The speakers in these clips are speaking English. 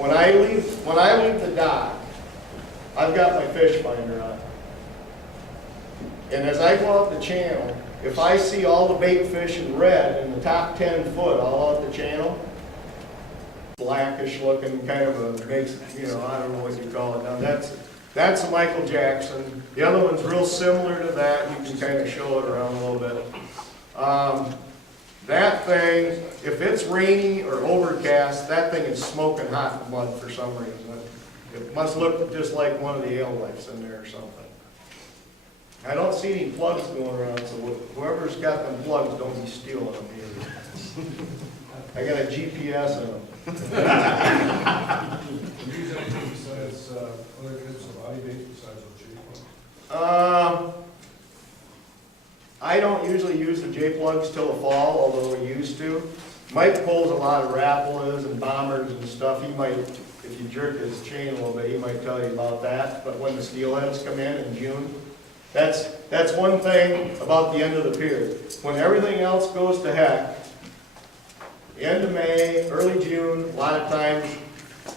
When I leave the dock, I've got my fish finder on. And as I go out the channel, if I see all the bait fish in red in the top 10 foot all out the channel, blackish looking, kind of a makes, I don't know what you call it now. That's a Michael Jackson. The other one's real similar to that. You can kind of show it around a little bit. That thing, if it's rainy or overcast, that thing is smoking hot mud for some reason. It must look just like one of the alewives in there or something. I don't see any plugs going around, so whoever's got them plugs, don't be stealing them either. I got a GPS in them. Do you use anything besides, other types of body baits besides the J-plug? I don't usually use the J-plugs till the fall, although we used to. Mike pulls a lot of Rapalas and bombers and stuff. He might, if you jerk his chain a little bit, he might tell you about that. But when the steelheads come in June, that's one thing about the end of the pier. When everything else goes to heck, end of May, early June, a lot of times,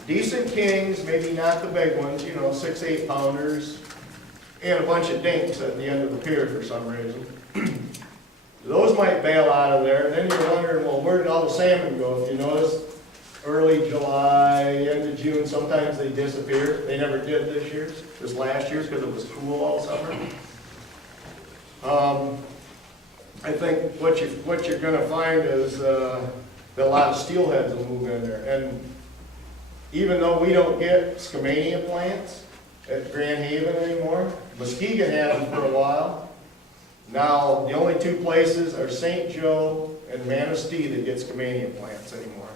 decent kings, maybe not the big ones, 6, 8 pounders, and a bunch of dinks at the end of the pier for some reason. Those might bail out of there, and then you're wondering, well, where did all the salmon go? If you notice, early July, end of June, sometimes they disappear. They never did this last year, because it was cool all summer. I think what you're going to find is that a lot of steelheads will move in there. And even though we don't get Skamania plants at Grand Haven anymore, Muskegon had them for a while. Now, the only two places are St. Joe and Manistee that get Skamania plants anymore.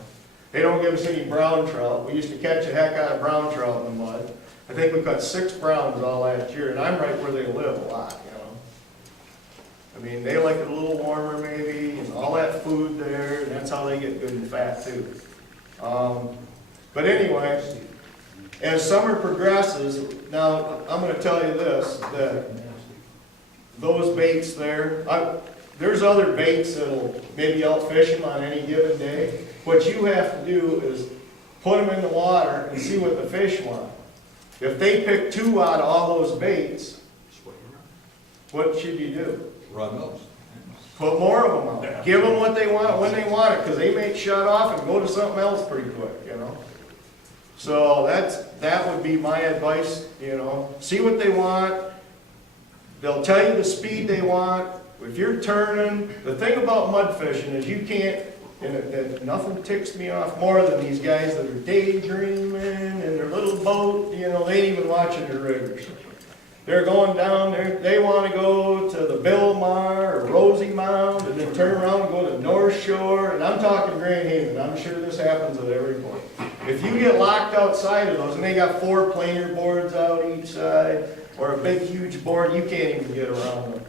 They don't give us any brown trout. We used to catch a heck out of brown trout in the mud. I think we caught 6 browns all last year, and I'm right where they live a lot, I mean, they like it a little warmer maybe, and all that food there, and that's how they get good and fat too. But anyway, as summer progresses, now I'm going to tell you this, that those baits there, there's other baits that'll maybe outfish them on any given day. What you have to do is put them in the water and see what the fish want. If they pick 2 out of all those baits, what should you do? Run those. Put more of them out. Give them what they want when they want it, because they may shut off and go to something else pretty quick, So that would be my advice, See what they want. They'll tell you the speed they want. If you're turning, the thing about mud fishing is you can't, and nothing ticks me off more than these guys that are daydreaming in their little boat, they ain't even watching their riggers. They're going down there, they want to go to the Billmar or Rosie Mound and then turn around and go to North Shore, and I'm talking Grand Haven, I'm sure this happens at every point. If you get locked outside of those, and they got 4 planer boards out each side, or a big huge board, you can't even get around them.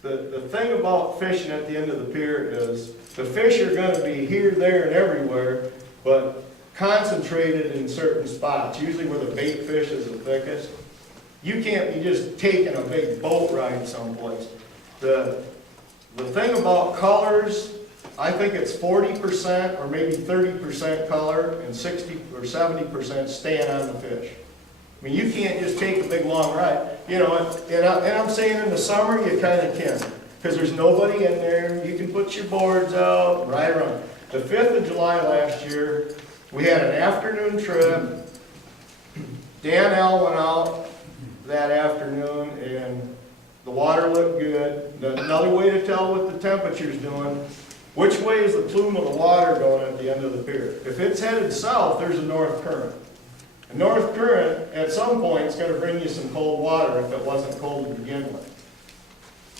The thing about fishing at the end of the pier is the fish are going to be here, there, and everywhere, but concentrated in certain spots, usually where the bait fish is the thickest. You can't be just taking a big boat ride someplace. The thing about colors, I think it's 40% or maybe 30% color and 60 or 70% staying on the fish. I mean, you can't just take a big long ride. And I'm saying in the summer you kind of can, because there's nobody in there. You can put your boards out, ride around. The 5th of July last year, we had an afternoon trip. Dan L went out that afternoon and the water looked good. Another way to tell what the temperature's doing, which way is the plume of the water going at the end of the pier? If it's headed south, there's a north current. A north current, at some point, is going to bring you some cold water if it wasn't cold to begin with.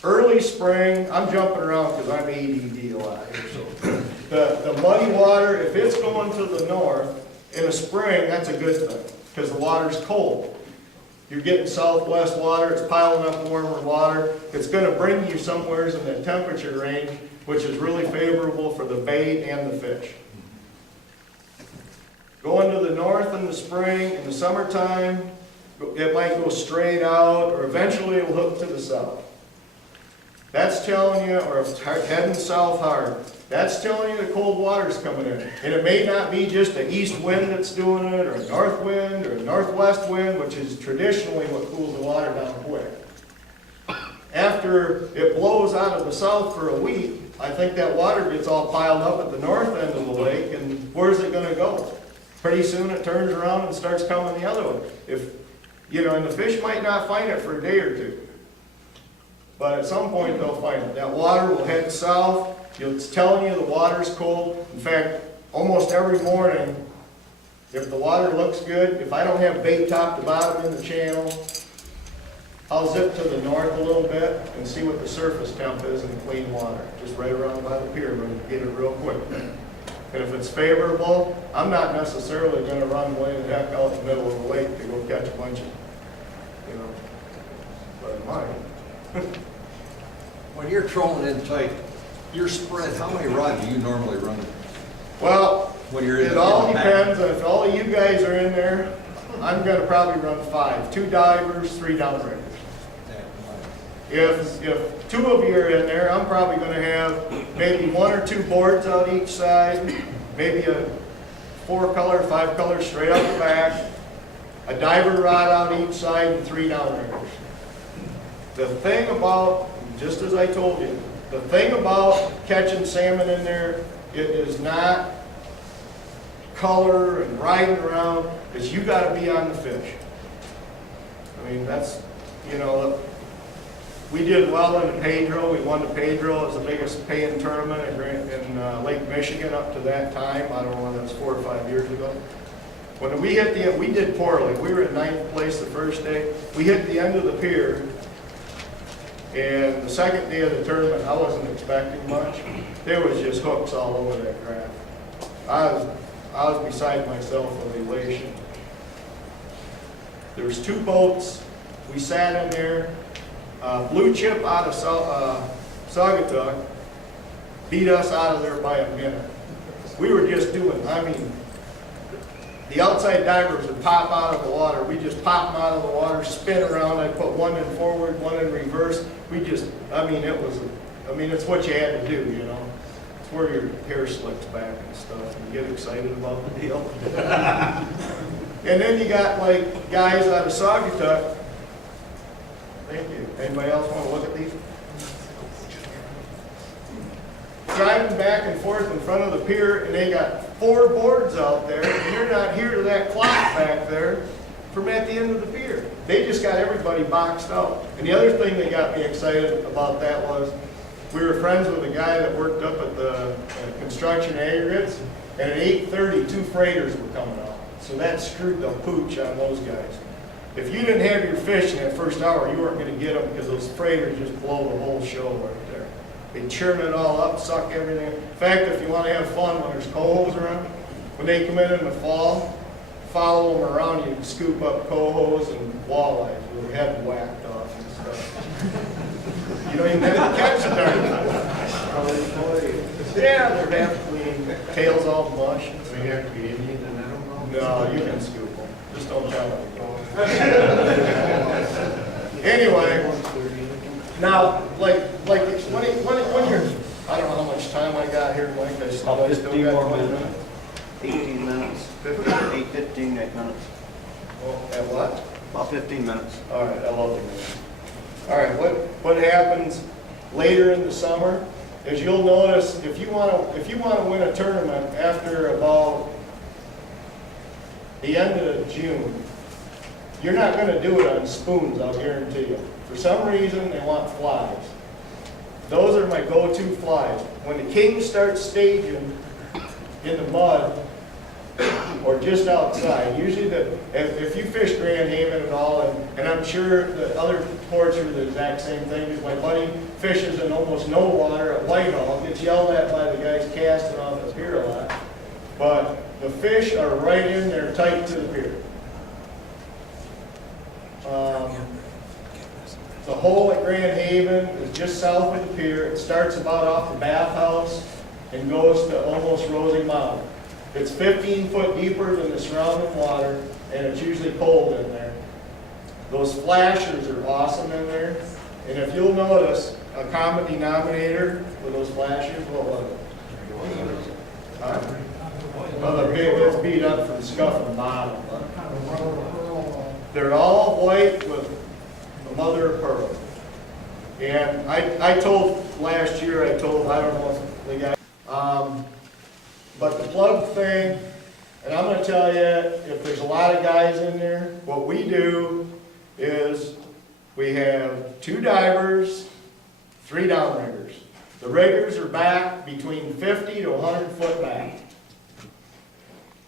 Early spring, I'm jumping around because I'm ADD a lot here, so the muddy water, if it's going to the north, in the spring, that's a good thing, because the water's cold. You're getting southwest water, it's piling up warmer water. It's going to bring you somewhere in the temperature range, which is really favorable for the bait and the fish. Going to the north in the spring, in the summertime, it might go straight out, or eventually it'll hook to the south. that's telling you, or if it's heading south hard, that's telling you the cold water's coming in. And it may not be just an east wind that's doing it, or a north wind, or a northwest wind, which is traditionally what cools the water down quick. After it blows out of the south for a week, I think that water gets all piled up at the north end of the lake, and where's it gonna go? Pretty soon it turns around and starts coming the other way. If, you know, and the fish might not find it for a day or two. But at some point they'll find it. That water will head south. It's telling you the water's cold. In fact, almost every morning, if the water looks good, if I don't have bait top to bottom in the channel, I'll zip to the north a little bit and see what the surface temp is in clean water, just right around by the pier, and get it real quick. And if it's favorable, I'm not necessarily gonna run way the heck out in the middle of the lake to go catch a bunch of, you know, but I might. When you're trolling in tight, your spread, how many rods do you normally run? Well, When you're in it the all back? depends, if all of you guys are in there, I'm gonna probably run 5, 2 divers, 3 downriggers. If 2 of you are in there, I'm probably gonna have maybe 1 or 2 boards out each side, maybe a 4-color, 5-color straight out the back, a diver rod out each side, and 3 downriggers. The thing about, just as I told you, the thing about catching salmon in there, it is not color and riding around, is you gotta be on the fish. I mean, that's, you know, we did well in the Pedro. We won the Pedro. It was the biggest paying tournament in Lake Michigan up to that time. I don't know whether it was 4 or 5 years ago. When we hit the, we did poorly. We were in 9th place the first day. We hit the end of the pier, and the second day of the tournament, I wasn't expecting much. There was just hooks all over that graph. I was beside myself with elation. There was 2 boats. We sat in there. Blue Chip out of Saugatuck beat us out of there by a minute. We were just doing, I mean, the outside divers would pop out of the water. We just pop them out of the water, spin around. I put 1 in forward, 1 in reverse. We just, I mean, it's what you had to do, you know. It's where your hair slicks back and stuff, and you get excited about the deal. And then you got like guys out of Saugatuck. Thank you. Anybody else want to look at these? Driving back and forth in front of the pier, and they got 4 boards out there, and you're not here to that clock back there from at the end of the pier. They just got everybody boxed out. And the other thing that got me excited about that was, we were friends with a guy that worked up at the construction aggregates, and at 8:30, 2 freighters were coming out. So that screwed the pooch on those guys. If you didn't have your fish in that first hour, you weren't going to get them because those freighters just blow the whole show right there. They churn it all up, suck everything. In fact, if you want to have fun when there's cohos around, when they come in the fall, follow them around, you can scoop up cohos and walleyes with their head whacked off and stuff. You don't even have to catch the darn thing. Yeah, they're half clean, tails all mush. So you have to be Indian and I don't know. No, you can scoop them. Just don't tell them. Anyway, now, like when you're, I don't know how much time I got here, Mike. I still About 15 got more 20 minutes. 18 minutes, 15 minutes. Well, at what? About 15 minutes. All right, I love it. All right, what happens later in the summer is you'll notice if you want to win a tournament after about the end of June, you're not going to do it on spoons, I'll guarantee you. For some reason, they want flies. Those are my go-to flies. When the king starts staging in the mud or just outside, usually if you fish Grand Haven at all, and I'm sure the other ports are the exact same thing, because my buddy fishes in almost no water at Whitehall, gets yelled at by the guys casting off the pier a lot, but the fish are right in there tight to the pier. The hole at Grand Haven is just south of the pier. It starts about off the bathhouse and goes to almost Rosie Mountain. It's 15 foot deeper than the surrounding water, and it's usually cold in there. Those flashers are awesome in there. And if you'll notice, a common denominator with those flashes, what was it? Huh? Well, the big, it's beat up from scuffing bottom. They're all white with a mother of pearl. And I told, last year, I don't know if the guy, but the plug thing, and I'm gonna tell you, if there's a lot of guys in there, what we do is we have 2 divers, 3 downriggers. The riggers are back between 50 to 100 foot back.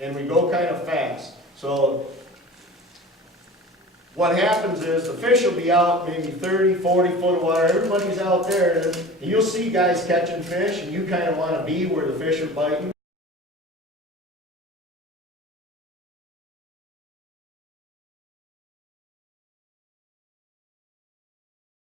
And we go kind of fast. So what happens is the fish will be out maybe 30, 40 foot of water. Everybody's out there and you'll see guys catching fish and you kind of want to be where the fish are biting.